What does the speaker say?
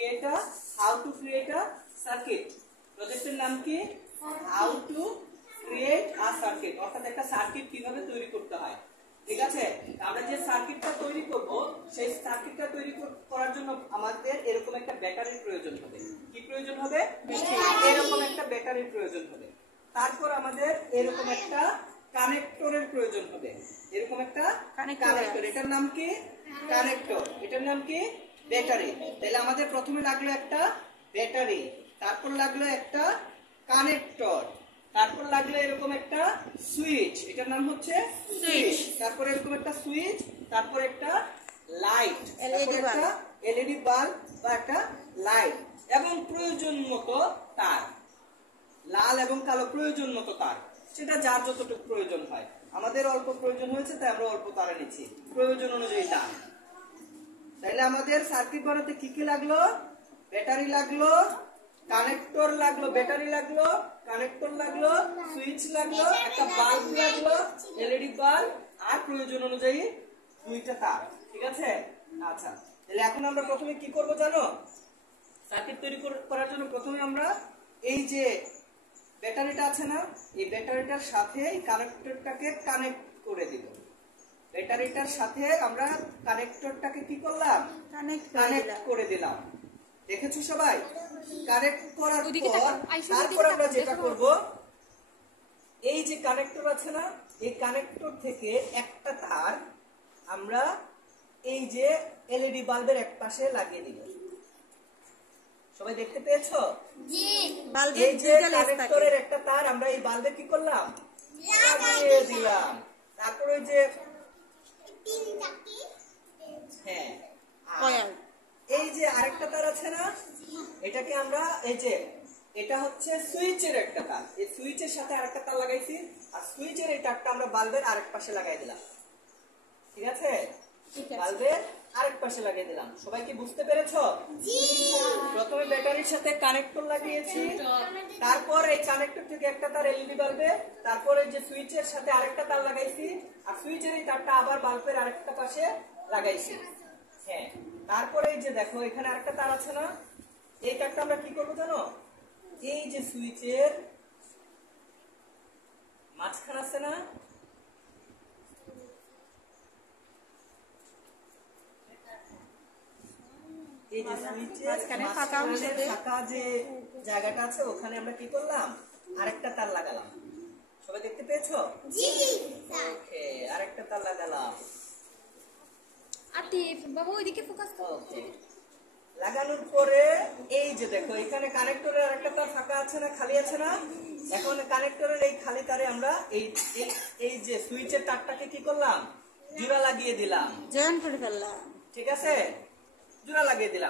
create a how to create a circuit প্রজেক্টের নাম কি how to create a circuit অর্থাৎ একটা সার্কিট কিভাবে তৈরি করতে হয় ঠিক আছে আমরা যে সার্কিটটা তৈরি করব সেই সার্কিটটা তৈরি করার জন্য আমাদের এরকম একটা ব্যাটারির প্রয়োজন হবে কি প্রয়োজন হবে এরকম একটা ব্যাটারির প্রয়োজন হবে তারপর আমাদের এরকম একটা কানেক্টরের প্রয়োজন হবে এরকম একটা কানেক্টর এটার নাম কি কানেক্টর এটার নাম কি ব্যাটারি তাহলে আমাদের প্রথমে লাগলো একটা ব্যাটারি তারপর লাগলো একটা কানেক্টর তারপর লাগলো এরকম একটা সুইচ এটার নাম হচ্ছে সুইচ তারপর এরকম একটা সুইচ তারপর একটা লাইট তারপর একটা এলইডি বাল্ব বা একটা লাইট এবং প্রয়োজন মতো তার লাল এবং কালো প্রয়োজন মতো তার সেটা যার যতটুকু প্রয়োজন হয় আমাদের অল্প প্রয়োজন হয়েছে তাই আমরা অল্প তারে নিচ্ছি প্রয়োজন অনুযায়ী তার তাহলে আমাদের সার্কিট বানাতে কি কি লাগলো ব্যাটারি লাগলো কানেক্টর লাগলো ব্যাটারি লাগলো কানেক্টর লাগলো সুইচ লাগলো একটা বাল্ব লাগলো এলইডি বাল্ব আর প্রয়োজন অনুযায়ী দুইটা তার ঠিক আছে আচ্ছা তাহলে এখন আমরা প্রথমে কি করব জানো সার্কিট তৈরি করার জন্য প্রথমে আমরা এই যে ব্যাটারিটা আছে না এই ব্যাটারিটার সাথে এই কানেক্টরটাকে কানেক্ট করে দিব ব্যাটারিটার সাথে আমরা কানেক্টরটাকে কি করলাম কানেক্ট করে দিলাম দেখেছো সবাই কানেক্ট করার পর তারপর আমরা যেটা করব এই যে কানেক্টর আছে না এই কানেক্টর থেকে একটা তার আমরা এই যে এলইডি বাল্বের এক পাশে লাগিয়ে দিব সবাই দেখতে পেয়েছো জি বাল্বের যে কানেক্টরের একটা তার আমরা এই বাল্বে কি করলাম লাগিয়ে দিলাম তারপর ওই যে হ্যাঁ এই যে আরেকটা তার আছে না এটাকে আমরা এই যে এটা হচ্ছে সুইচের একটা তার এই সুইচের সাথে আরেকটা তার লাগাইছি আর সুইচের এই তারটা আমরা বাল্বের আরেক পাশে লাগাই দিলাম ঠিক আছে বাল্বের আরেক পাশে লাগিয়ে দিলাম সবাই কি বুঝতে পেরেছো জি প্রথমে ব্যাটারির সাথে কানেক্টর লাগিয়েছি তারপর এই কানেক্টর থেকে একটা তার এলইডি বাল্বে তারপর এই যে সুইচের সাথে আরেকটা তার লাগাইছি আর সুইচের এই তারটা আবার বাল্বের আরেকটা পাশে লাগাইছি হ্যাঁ তারপরে এই যে দেখো এখানে আরেকটা তার আছে না এই তারটা আমরা কি করব জানো এই যে সুইচের মাঝখানে আছে না এই যে সুইচের মাঝখানে ফাঁকা যে জায়গাটা আছে ওখানে আমরা কি করলাম আরেকটা তার লাগালাম সবাই দেখতে পেয়েছো জি ওকে আরেকটা তার লাগালাম আতিফ বাবা ওইদিকে ফোকাস করো লাগানোর পরে এই যে দেখো এখানে কানেক্টরের আরেকটা তার ফাঁকা আছে না খালি আছে না এখন কানেক্টরের এই খালি তারে আমরা এই যে সুইচের তারটাকে কি করলাম জোড়া লাগিয়ে দিলাম জয়েন করে ফেললাম ঠিক আছে জোড়া লাগিয়ে দিলাম